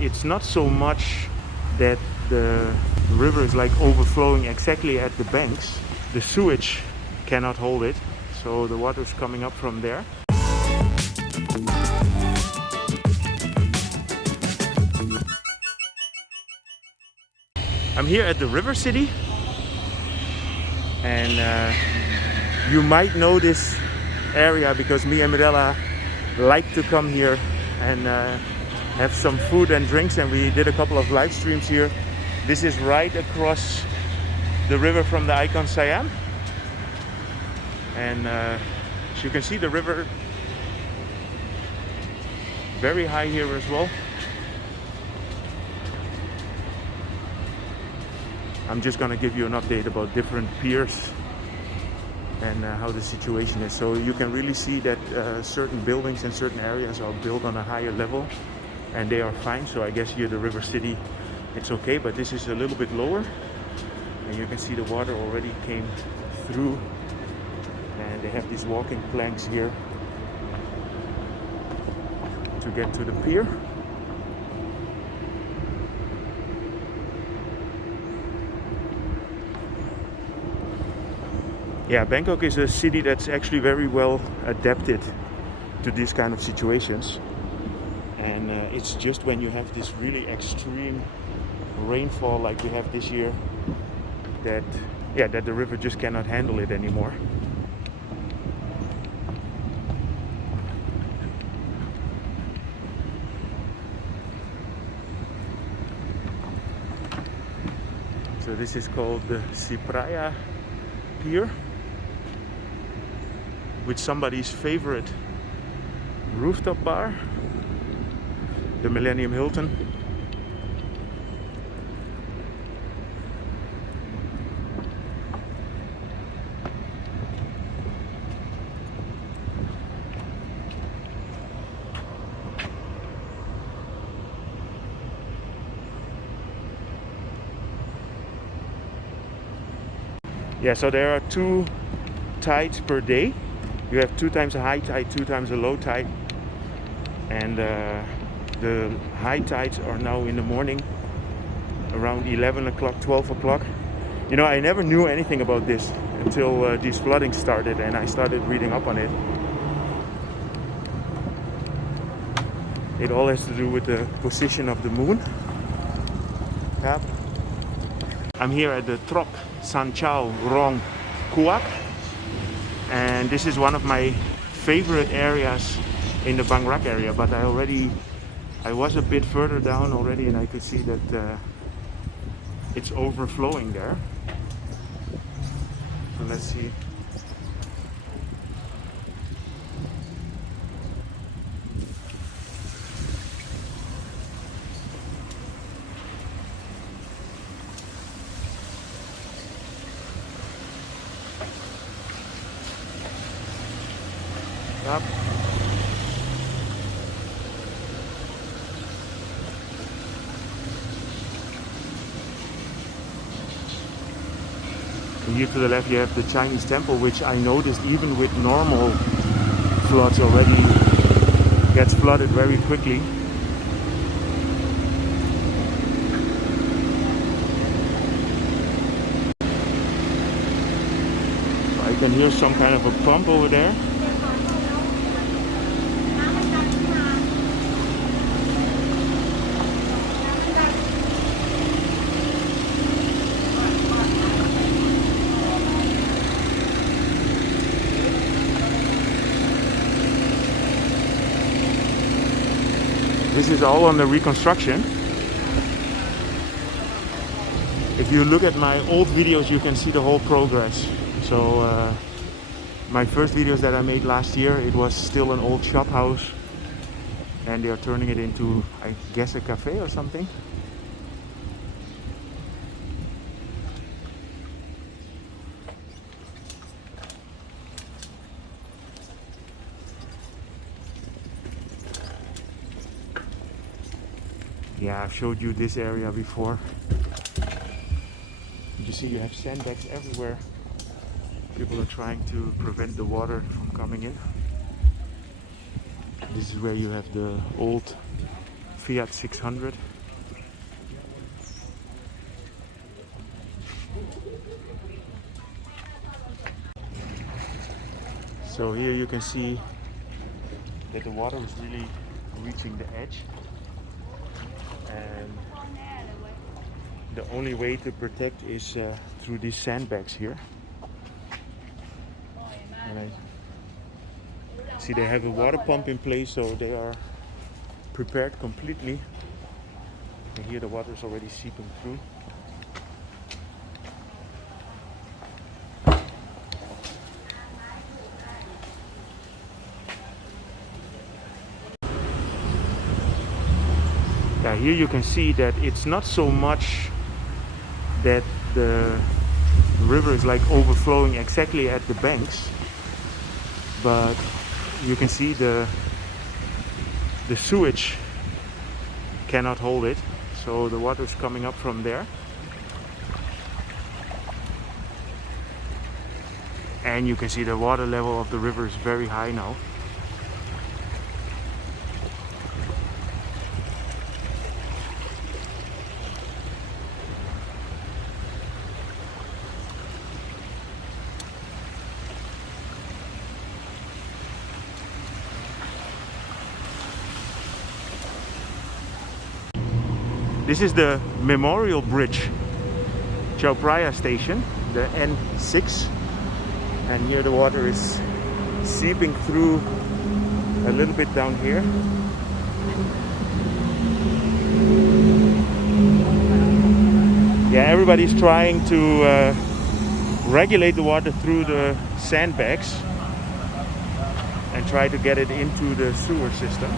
it's not so much that the river is like overflowing exactly at the banks. The sewage cannot hold it, so the water is coming up from there. I'm here at the river city, and you might know this area because me and Mirella like to come here and have some food and drinks, and we did a couple of live streams here. This is right across the river from the icon Siam, and as you can see, the river very high here as well. I'm just gonna give you an update about different piers and how the situation is. So you can really see that certain buildings in certain areas are built on a higher level, and they are fine. So I guess here the river city, it's okay, but this is a little bit lower, and you can see the water already came through, and they have these walking planks here to get to the pier. Yeah, Bangkok is a city that's actually very well adapted to these kind of situations, and it's just when you have this really extreme rainfall like we have this year that the river just cannot handle it anymore. So this is called the Piphraya Pier, with somebody's favorite rooftop bar, the Millennium Hilton. Yeah, so there are 2 tides per day. You have 2 times a high tide, 2 times a low tide, and the high tides are now in the morning around 11 o'clock, 12 o'clock. You know, I never knew anything about this until these floodings started, and I started reading up on it. It all has to do with the position of the moon. Yep. I'm here at the Trop San Chao Rong Kuak, and this is one of my favorite areas in the Bang Rak area, but I was a bit further down already, and I could see that it's overflowing there. So let's see. Up. And here to the left you have the Chinese temple, which I noticed even with normal floods already gets flooded very quickly. I can hear some kind of a pump over there. This is all under reconstruction. If you look at my old videos, you can see the whole progress. So my first videos that I made last year, it was still an old shop house, and they are turning it into, I guess, a cafe or something. Yeah, I've showed you this area before. You see, you have sandbags everywhere. People are trying to prevent the water from coming in. This is where you have the old Fiat 600. So here you can see that the water is really reaching the edge, and the only way to protect is through these sandbags here. And I see they have a water pump in place, so they are prepared completely. And here the water is already seeping through. Yeah, here you can see that it's not so much that the river is like overflowing exactly at the banks, but you can see the sewage cannot hold it, so the water is coming up from there. And you can see the water level of the river is very high now. This is the memorial bridge, Chao Phraya station, the N6, and here the water is seeping through a little bit down here. Yeah, everybody's trying to regulate the water through the sandbags and try to get it into the sewer system.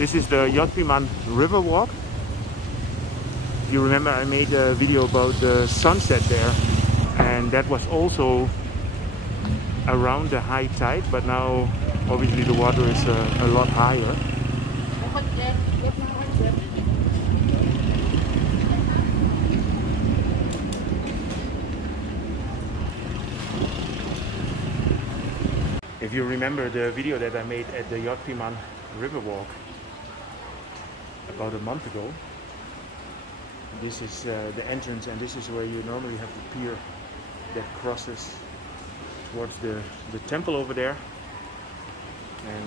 This is the Yodphiman Riverwalk. If you remember, I made a video about the sunset there, and that was also around the high tide, but now obviously the water is a lot higher. If you remember the video that I made at the Yodphiman Riverwalk about a month ago, this is the entrance, and this is where you normally have the pier that crosses towards the temple over there. And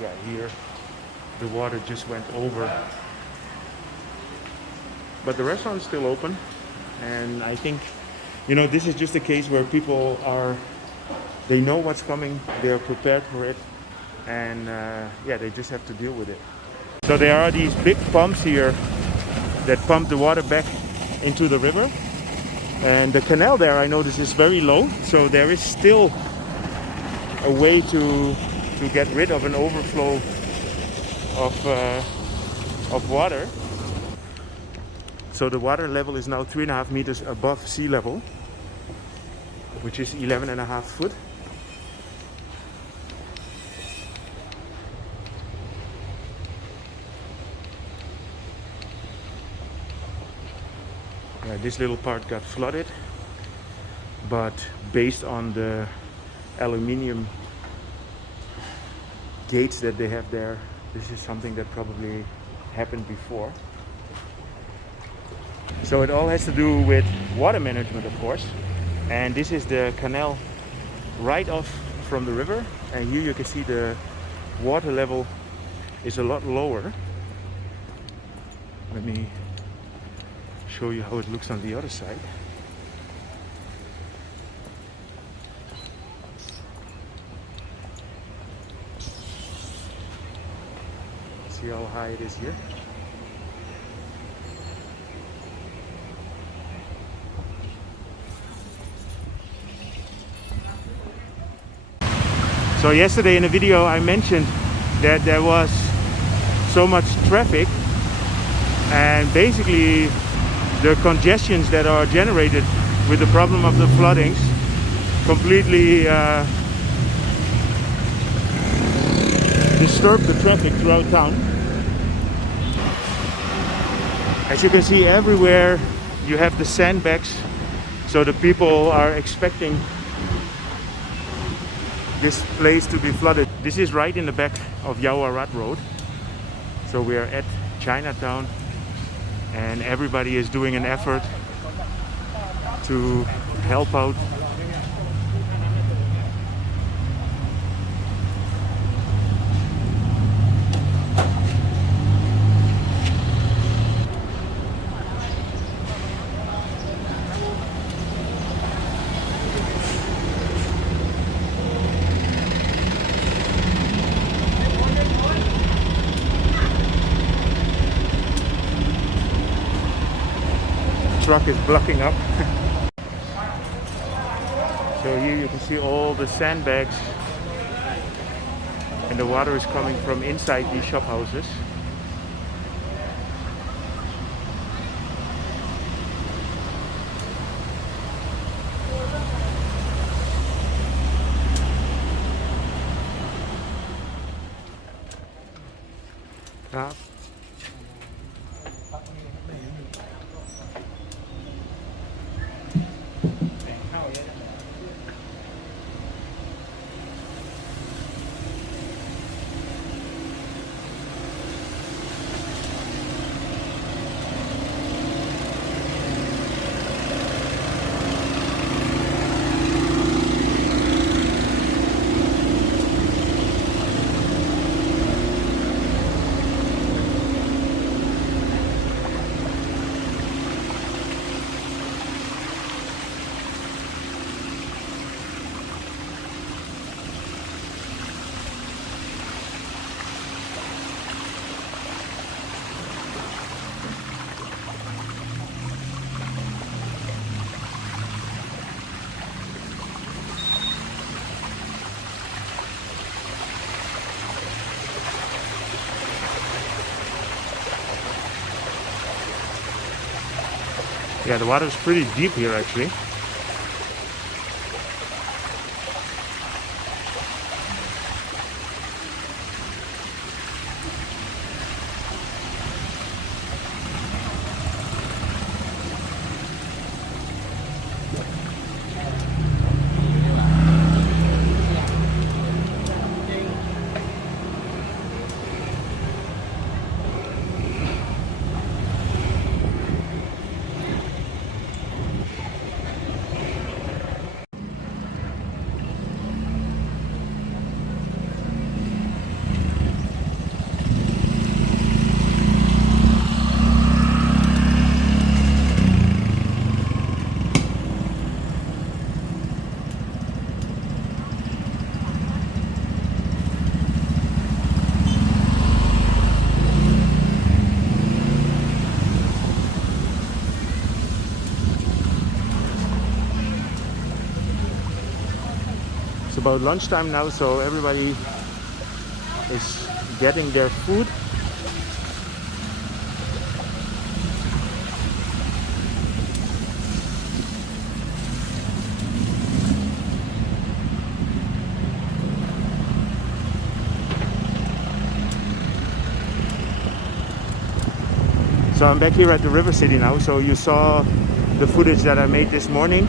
yeah, here the water just went over, but the restaurant is still open. And I think, you know, this is just a case where people they know what's coming, they're prepared for it, and yeah, they just have to deal with it. So there are these big pumps here that pump the water back into the river, And the canal there, I notice, is very low, so there is still a way to get rid of an overflow of water. So the water level is now 3.5 meters above sea level, which is 11.5 foot. This little part got flooded, but based on the aluminium gates that they have there, this is something that probably happened before. So it all has to do with water management, of course. And this is the canal right off from the river, and here you can see the water level is a lot lower. Let me show you how it looks on the other side. See how high it is here? So yesterday in a video I mentioned that there was so much traffic, and basically the congestions that are generated with the problem of the floodings completely disturb the traffic throughout town. As you can see, everywhere you have the sandbags, so the people are expecting this place to be flooded. This is right in the back of Yaowarat Road. So we are at Chinatown, and everybody is doing an effort to help out. Truck is blocking up. So here you can see all the sandbags, and the water is coming from inside these shop houses. Yeah, the water is pretty deep here actually. It's about lunchtime now, so everybody is getting their food. So I'm back here at the river city now. So you saw the footage that I made this morning.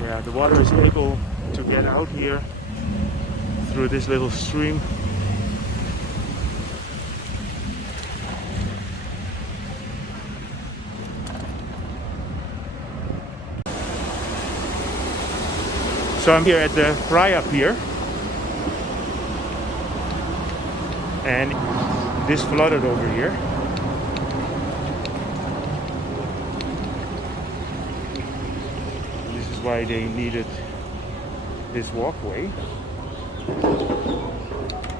Yeah, the water is able to get out here through this little stream. So I'm here at the Phraya Pier, and this flooded over here. This is why they needed this walkway.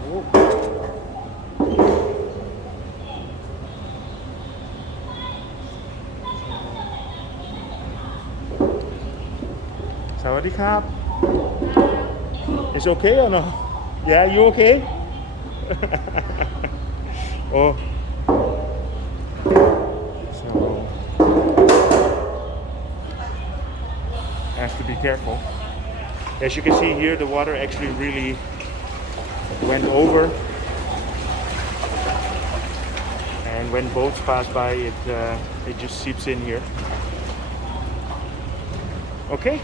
Oh. Sawadee krap. It's okay or no? Yeah, you okay? Oh. So I have to be careful. As you can see here, the water actually really went over. And when boats pass by, it just seeps in here. Okay.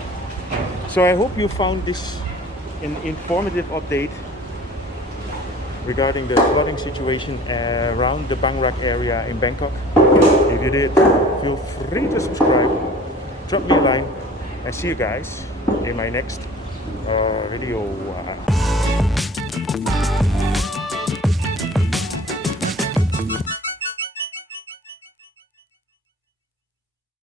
So I hope you found this an informative update regarding the flooding situation around the Bang Rak area in Bangkok. If you did, feel free to subscribe, drop me a line, and see you guys in my next video.